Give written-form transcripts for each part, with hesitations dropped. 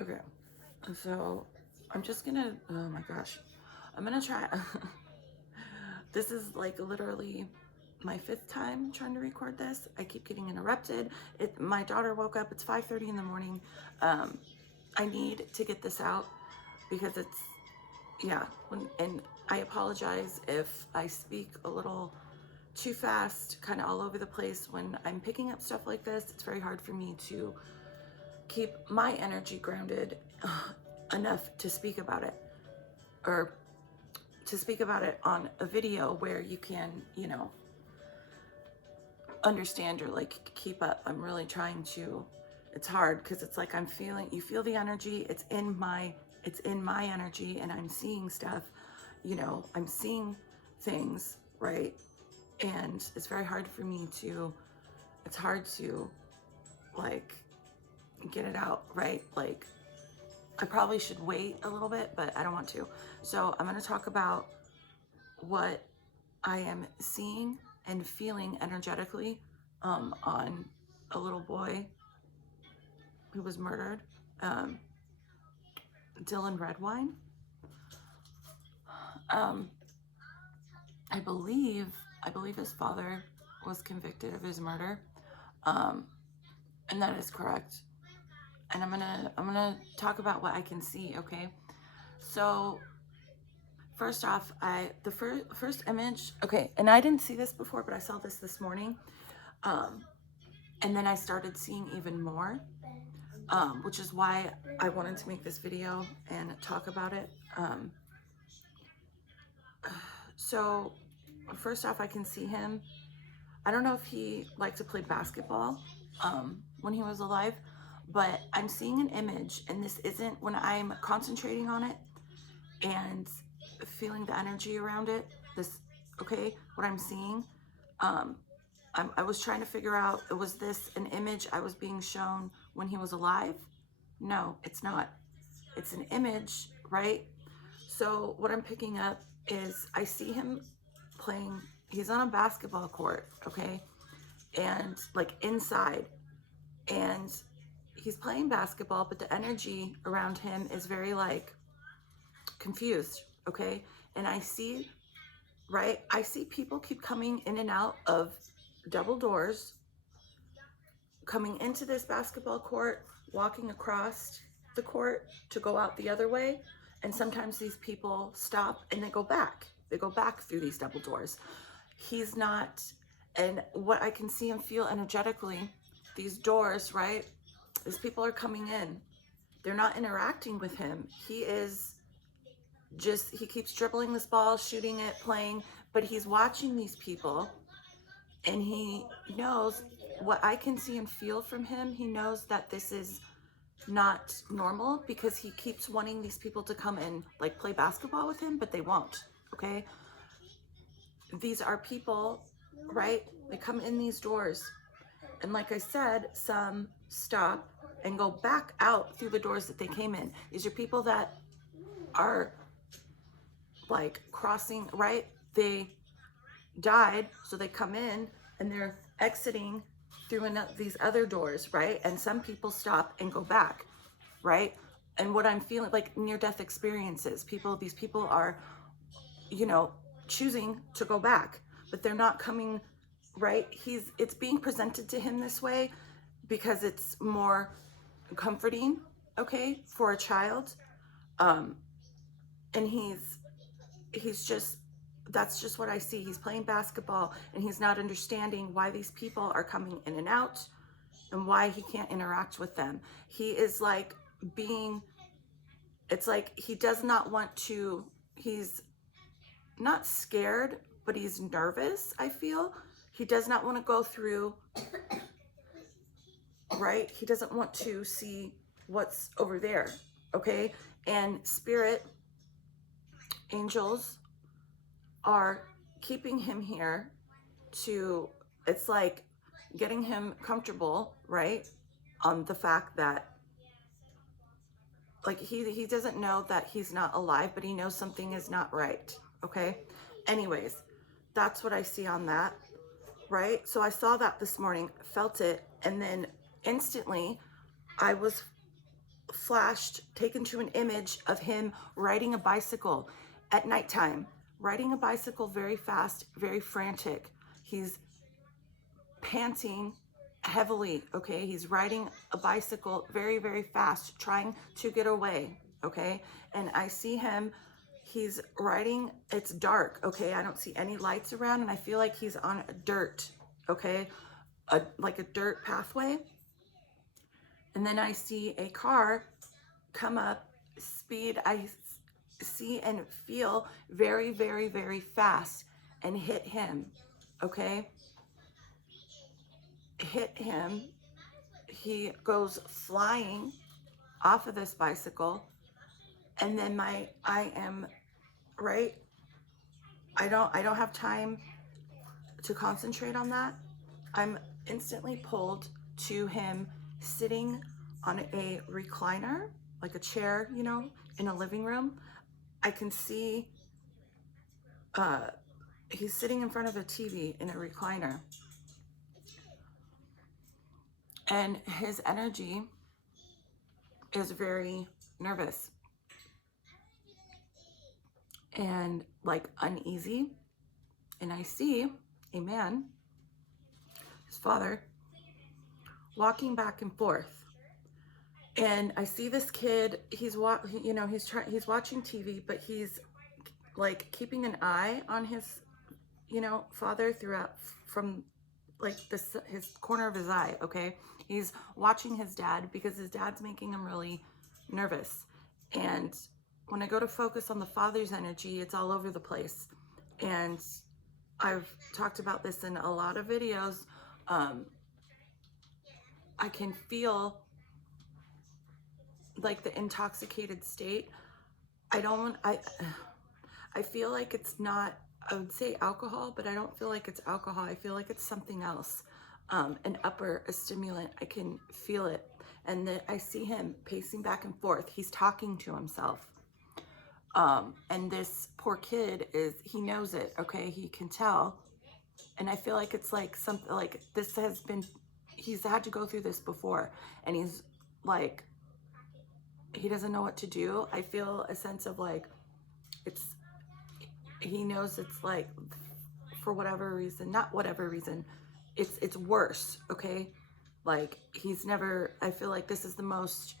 Okay, so I'm just gonna, oh my gosh, I'm gonna try. This is like literally my 5th time trying to record this. I keep getting interrupted. My daughter woke up, it's 5:30 in the morning. I need to get this out because it's, yeah, and I apologize if I speak a little too fast, kind of all over the place when I'm picking up stuff like this. It's very hard for me to keep my energy grounded enough to speak about it, or to speak about it on a video where you can, understand or like keep up. I'm really trying to, it's hard because it's like you feel the energy, it's in my energy, and I'm seeing stuff, I'm seeing things, right? And it's very hard for me to, it's hard to like get it out, right? Like I probably should wait a little bit, but I don't want to. So I'm going to talk about what I am seeing and feeling energetically on a little boy who was murdered, Dylan Redwine. I believe his father was convicted of his murder, and that is correct. And I'm gonna talk about what I can see. Okay, so first off, the first image. Okay, and I didn't see this before, but I saw this morning, and then I started seeing even more, which is why I wanted to make this video and talk about it. So first off, I can see him. I don't know if he liked to play basketball when he was alive, but I'm seeing an image, and this isn't, when I'm concentrating on it and feeling the energy around it, okay, what I'm seeing, I was trying to figure out, was this an image I was being shown when he was alive? No, it's not. It's an image, right? So what I'm picking up is I see him playing, he's on a basketball court, okay? And like inside, and he's playing basketball, but the energy around him is very like confused, okay? And I see, right? I see people keep coming in and out of double doors, coming into this basketball court, walking across the court to go out the other way. And sometimes these people stop and they go back. They go back through these double doors. He's not, and what I can see and feel energetically, these doors, right? These people are coming in. They're not interacting with him. He keeps dribbling this ball, shooting it, playing, but he's watching these people, and he knows what I can see and feel from him. He knows that this is not normal because he keeps wanting these people to come and like play basketball with him, but they won't, okay? These are people, right? They come in these doors, and like I said, some stop and go back out through the doors that they came in. These are people that are like crossing, right? They died, so they come in and they're exiting through these other doors, right? And some people stop and go back, right? And what I'm feeling, like near-death experiences, these people are, choosing to go back, but they're not coming, right? It's being presented to him this way because it's more comforting, okay, for a child. And he's just, that's just what I see. He's playing basketball and he's not understanding why these people are coming in and out and why he can't interact with them. He is like it's like he does not want to, he's not scared, but he's nervous, I feel. He does not want to go through, right? He doesn't want to see what's over there, okay? And spirit angels are keeping him here to, it's like getting him comfortable, right? On the fact that like he doesn't know that he's not alive, but he knows something is not right, okay? Anyways, that's what I see on that, right? So I saw that this morning, felt it, and then instantly I was flashed, taken to an image of him riding a bicycle at nighttime, riding a bicycle very fast, very frantic. He's panting heavily, okay? He's riding a bicycle very, very fast, trying to get away, okay? And I see him, he's riding, it's dark, okay? I don't see any lights around, and I feel like he's on dirt, okay? Like a dirt pathway. And then I see a car come up, speed, I see and feel very, very, very fast, and hit him, okay? Hit him. He goes flying off of this bicycle, and then I am right. I don't have time to concentrate on that. I'm instantly pulled to him sitting on a recliner, like a chair, you know, in a living room. I can see he's sitting in front of a TV in a recliner. And his energy is very nervous and like uneasy. And I see a man, his father, walking back and forth. And I see this kid, he's watching TV, but he's like keeping an eye on his, father throughout, from like his corner of his eye, okay? He's watching his dad because his dad's making him really nervous. And when I go to focus on the father's energy, it's all over the place. And I've talked about this in a lot of videos. I can feel like the intoxicated state. I feel like it's not, I would say alcohol, but I don't feel like it's alcohol. I feel like it's something else, a stimulant. I can feel it. And I see him pacing back and forth. He's talking to himself. And this poor kid he knows it, okay? He can tell. And I feel like it's like something like he's had to go through this before. And he's like, he doesn't know what to do. I feel a sense of like, he knows it's like, for whatever reason, not whatever reason, it's worse, okay? Like I feel like this is the most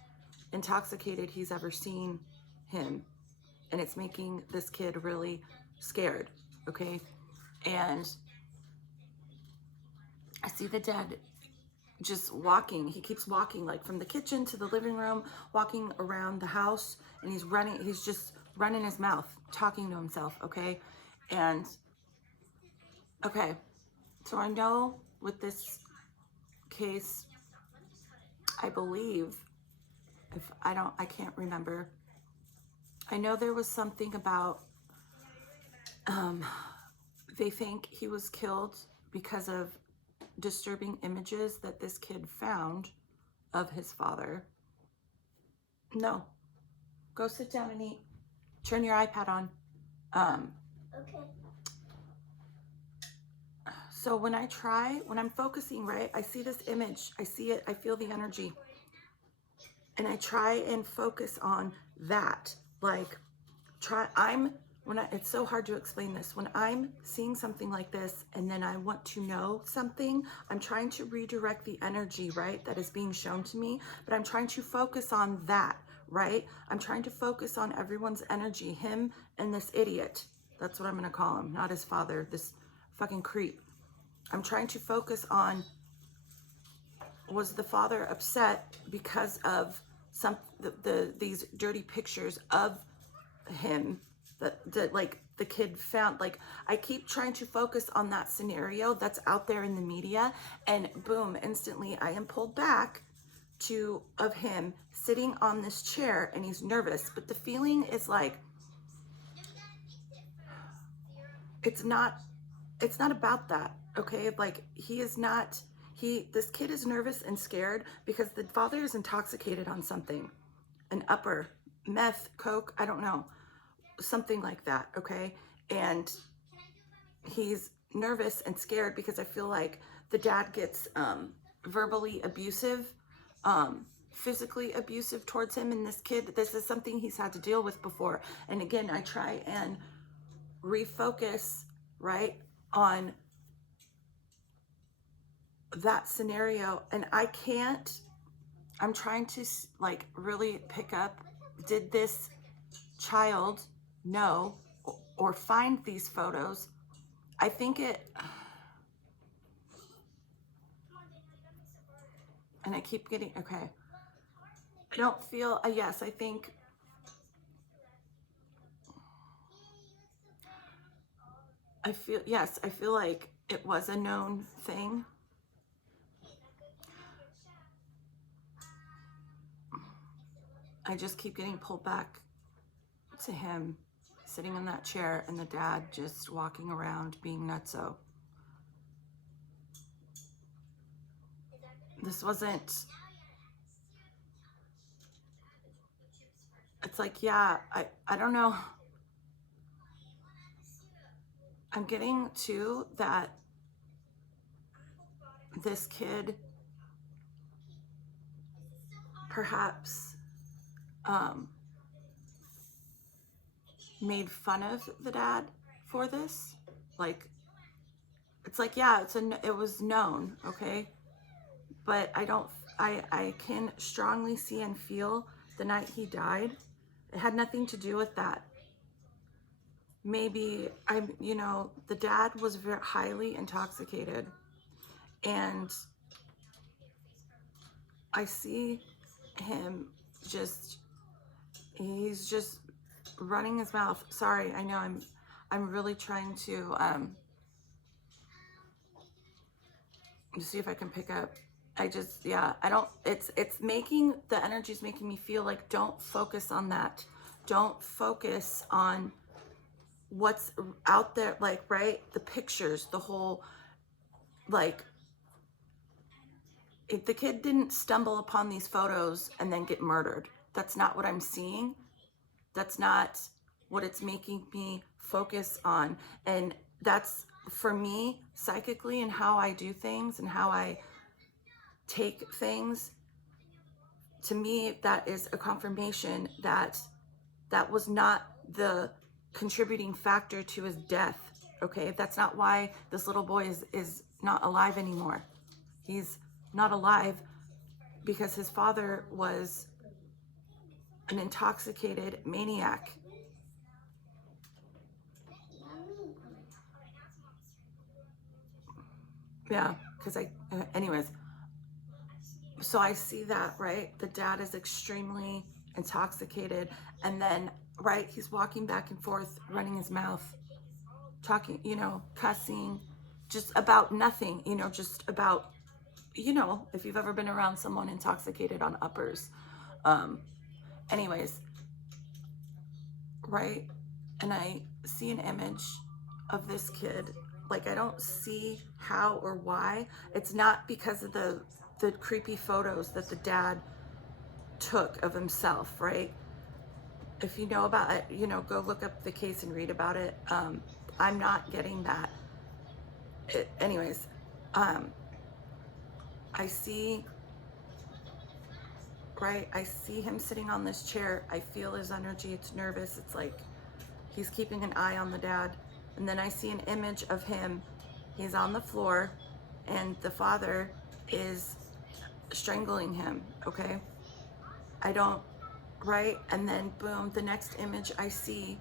intoxicated he's ever seen him. And it's making this kid really scared, okay? And I see the dad just walking. He keeps walking, like from the kitchen to the living room, walking around the house, and he's just running his mouth, talking to himself, okay? And, okay, so I know with this case, I believe, I can't remember. I know there was something about, they think he was killed because of disturbing images that this kid found of his father. No, go sit down and eat. Turn your iPad on. Okay. So when I'm focusing, right, I see this image, I see it, I feel the energy. And I try and focus on that. Like, it's so hard to explain this. When I'm seeing something like this and then I want to know something, I'm trying to redirect the energy, right, that is being shown to me, but I'm trying to focus on that, right? I'm trying to focus on everyone's energy, him and this idiot. That's what I'm gonna call him, not his father, this fucking creep. I'm trying to focus on, was the father upset because of these dirty pictures of him that like the kid found? Like, I keep trying to focus on that scenario that's out there in the media, and boom, instantly I am pulled back of him sitting on this chair, and he's nervous, but the feeling is like, it's not about that, okay? Like, this kid is nervous and scared because the father is intoxicated on something, an upper, meth, coke, I don't know, something like that, okay? And he's nervous and scared because I feel like the dad gets verbally abusive physically abusive towards him and this kid. This is something he's had to deal with before. And again, I try and refocus, right, on that scenario, and I can't. I'm trying to like really pick up, did this child know or find these photos? I think it, and I keep getting, okay, I don't feel, yes, I think, yes, I feel like it was a known thing. I just keep getting pulled back to him sitting in that chair and the dad just walking around being nutso. This wasn't, it's like, yeah, I don't know. I'm getting to that this kid perhaps made fun of the dad for this. Like, it's like, yeah, it was known, okay? But I can strongly see and feel the night he died, it had nothing to do with that. Maybe the dad was very highly intoxicated, and I see him he's just running his mouth. Sorry, I know I'm really trying to see if I can pick up. I don't, it's making, the energy's making me feel like, don't focus on that. Don't focus on what's out there, like, right? The pictures, the whole, like, if the kid didn't stumble upon these photos and then get murdered. That's not what I'm seeing. That's not what it's making me focus on. And that's, for me, psychically, and how I do things and how I take things, to me, that is a confirmation that that was not the contributing factor to his death. Okay, that's not why this little boy is not alive anymore. He's not alive because his father was an intoxicated maniac. Yeah, because anyways, so I see that, right? The dad is extremely intoxicated, and then, right, he's walking back and forth, running his mouth, talking, cussing, just about nothing, just about, if you've ever been around someone intoxicated on uppers. Anyways, right? And I see an image of this kid. Like, I don't see how or why. It's not because of the creepy photos that the dad took of himself, right? If you know about it, go look up the case and read about it. I'm not getting that. Anyways, I see, right? I see him sitting on this chair. I feel his energy. It's nervous. It's like he's keeping an eye on the dad. And then I see an image of him. He's on the floor and the father is strangling him, okay? Right? And then boom, the next image I see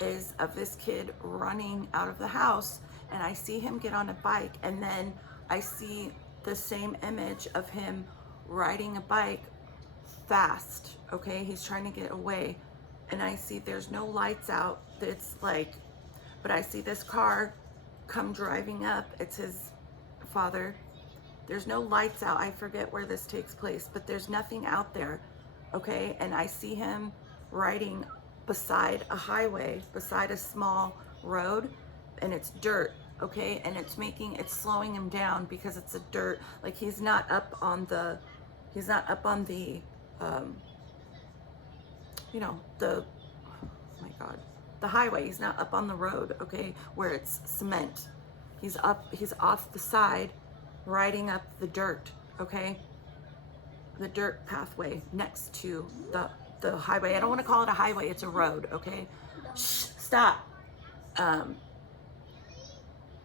is of this kid running out of the house, and I see him get on a bike, and then I see the same image of him riding a bike fast, okay? He's trying to get away, and I see there's no lights out. It's like, but I see this car come driving up. It's his father. There's no lights out. I forget where this takes place, but there's nothing out there, okay? And I see him riding beside a highway, beside a small road, and it's dirt, okay? And it's slowing him down because it's a dirt, like he's not up on the, oh my God, the highway. He's not up on the road, okay, where it's cement. He's off the side, riding up the dirt, okay? the dirt pathway next to the highway. I don't want to call it a highway, it's a road, okay? Shh, stop.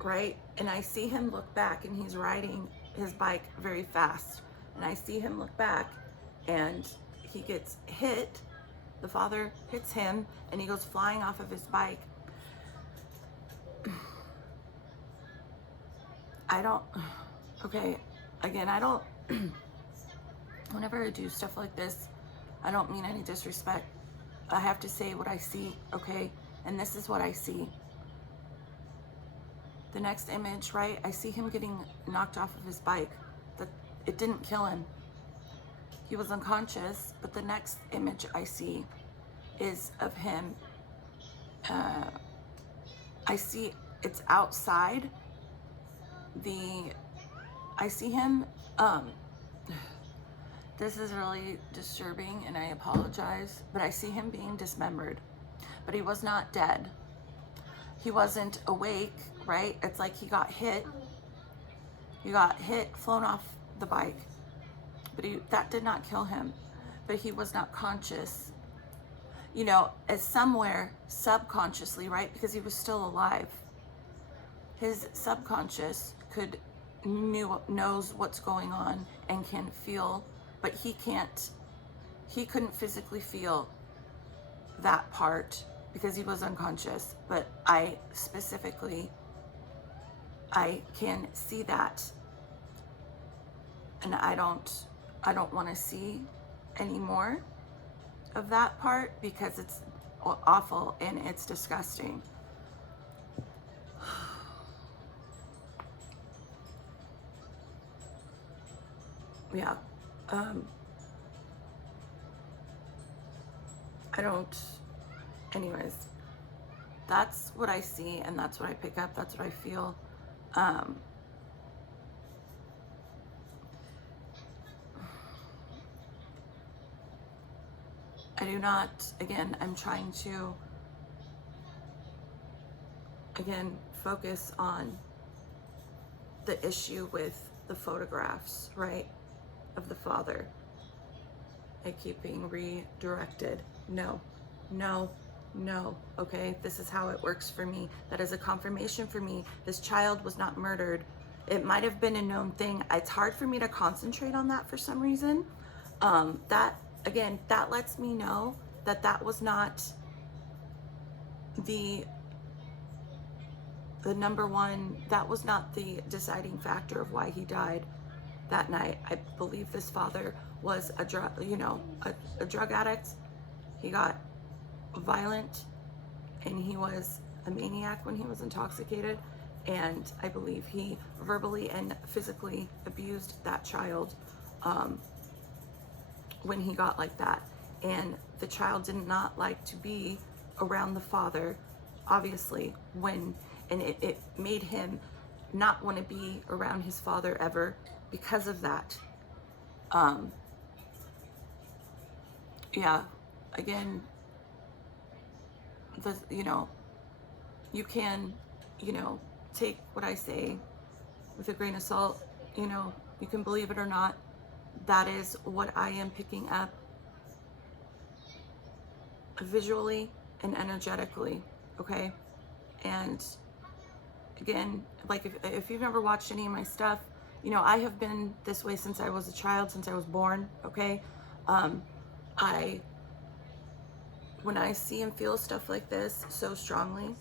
Right? And I see him look back, and he's riding his bike very fast. And I see him look back, and he gets hit. The father hits him, and he goes flying off of his bike. Okay, again, whenever I do stuff like this, I don't mean any disrespect. I have to say what I see, okay? And this is what I see. The next image, right? I see him getting knocked off of his bike. That it didn't kill him. He was unconscious, but the next image I see is of him. I see it's outside. I see him, this is really disturbing, and I apologize, but I see him being dismembered, but he was not dead. He wasn't awake, right? It's like he got hit, flown off the bike, but that did not kill him, but he was not conscious, you know, as somewhere subconsciously, right? Because he was still alive. His subconscious knows what's going on and can feel, but he couldn't physically feel that part because he was unconscious. But I can see that, and I don't want to see any more of that part because it's awful and it's disgusting. Yeah. Anyways, that's what I see, and that's what I pick up, that's what I feel. I do not, again, I'm trying to, focus on the issue with the photographs, right, of the father. I keep being redirected. No, okay? This is how it works for me. That is a confirmation for me. This child was not murdered. It might have been a known thing. It's hard for me to concentrate on that for some reason. That lets me know that was not the number one, that was not the deciding factor of why he died that night. I believe this father was a drug addict. He got violent, and he was a maniac when he was intoxicated, and I believe he verbally and physically abused that child when he got like that. And the child did not like to be around the father, obviously, and it made him not want to be around his father ever because of that. Again, you can, take what I say with a grain of salt. You can believe it or not. That is what I am picking up visually and energetically, okay? And again, like if you've never watched any of my stuff, I have been this way since I was a child, since I was born, okay? When I see and feel stuff like this so strongly,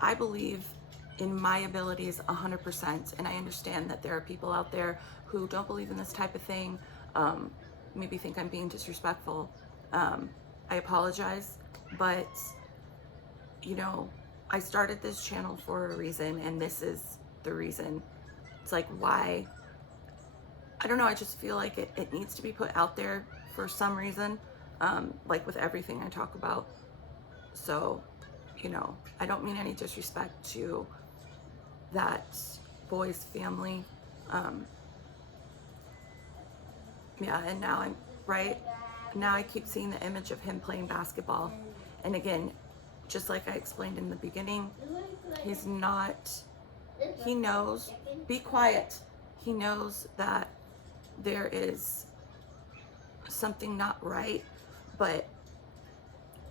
I believe in my abilities 100%, and I understand that there are people out there who don't believe in this type of thing, maybe think I'm being disrespectful. I apologize, but I started this channel for a reason, and this is the reason. It's like, why? I don't know, I just feel like it needs to be put out there for some reason, like with everything I talk about. So, I don't mean any disrespect to that boy's family. And now now I keep seeing the image of him playing basketball. And again, just like I explained in the beginning, he knows, be quiet. He knows that there is something not right, but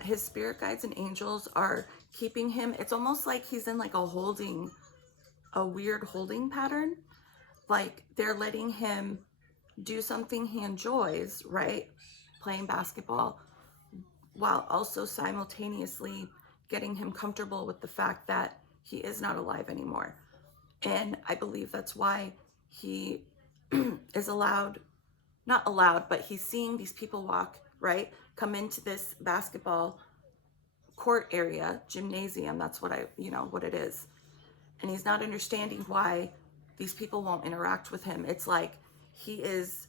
his spirit guides and angels are keeping him. It's almost like he's in like a weird holding pattern. Like they're letting him do something he enjoys, right? Playing basketball, while also simultaneously getting him comfortable with the fact that he is not alive anymore. And I believe that's why he is not allowed, but he's seeing these people walk, right? Come into this basketball court area, gymnasium, that's what it is. And he's not understanding why these people won't interact with him. It's like it's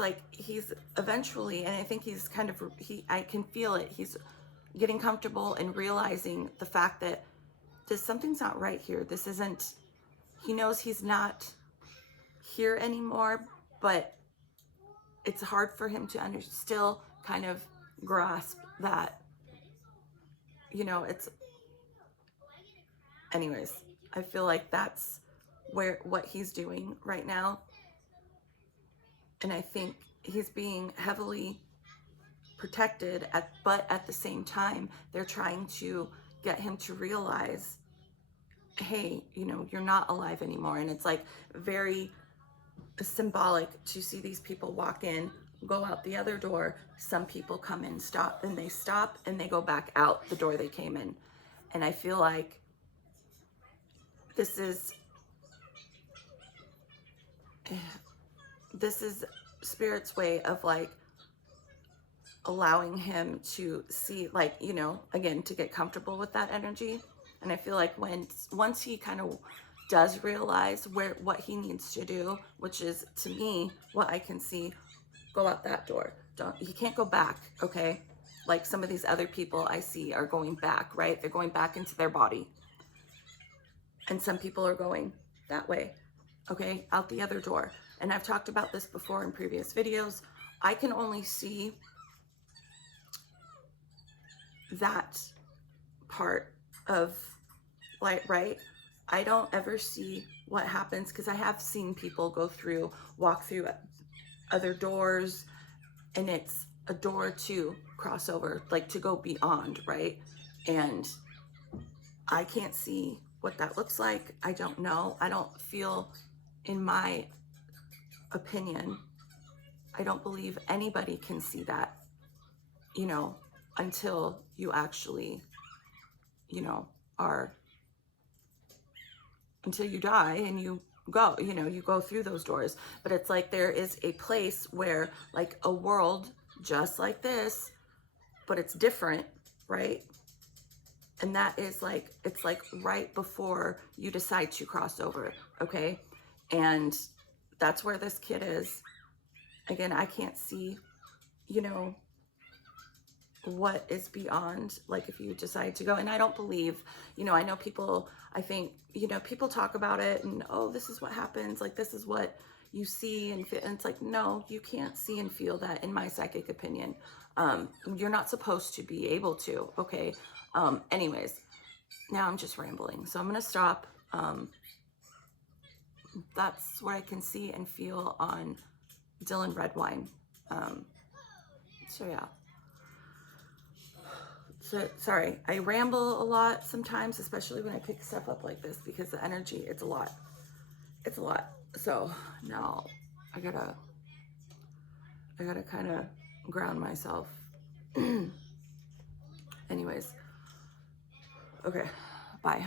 like he's eventually, and I think he's I can feel it. He's getting comfortable and realizing the fact that something's not right here. He knows he's not here anymore, but it's hard for him to still kind of grasp that, it's, anyways, I feel like that's what he's doing right now. And I think he's being heavily protected, but at the same time, they're trying to get him to realize, hey, you're not alive anymore. And it's like very symbolic to see these people walk in, go out the other door. Some people come in, stop, and they go back out the door they came in. And I feel like this is Spirit's way of like allowing him to see, like, again, to get comfortable with that energy. And I feel like once he kind of does realize what he needs to do, which is, to me, what I can see, go out that door. He can't go back, okay? Like some of these other people I see are going back, right? They're going back into their body. And some people are going that way, okay? Out the other door. And I've talked about this before in previous videos. I can only see that part of, like, right? I don't ever see what happens, because I have seen people walk through other doors, and it's a door to cross over, like to go beyond, right? And I can't see what that looks like. I don't know. I don't feel, in my opinion, I don't believe anybody can see that, until you actually, until you die and you go through those doors. But it's like there is a place where, like, a world just like this, but it's different, right? And that is like, it's like right before you decide to cross over, okay? And that's where this kid is. Again, I can't see, what is beyond, like, if you decide to go. And I don't believe, I know people, I think, people talk about it and, oh, this is what happens, like, this is what you see and feel. And it's like, no, you can't see and feel that, in my psychic opinion. You're not supposed to be able to, okay? Anyways, now I'm just rambling, so I'm gonna stop. That's what I can see and feel on Dylan Redwine. So yeah. So sorry, I ramble a lot sometimes, especially when I pick stuff up like this, because the energy, it's a lot. It's a lot. So now I gotta kind of ground myself. Anyways, okay, bye.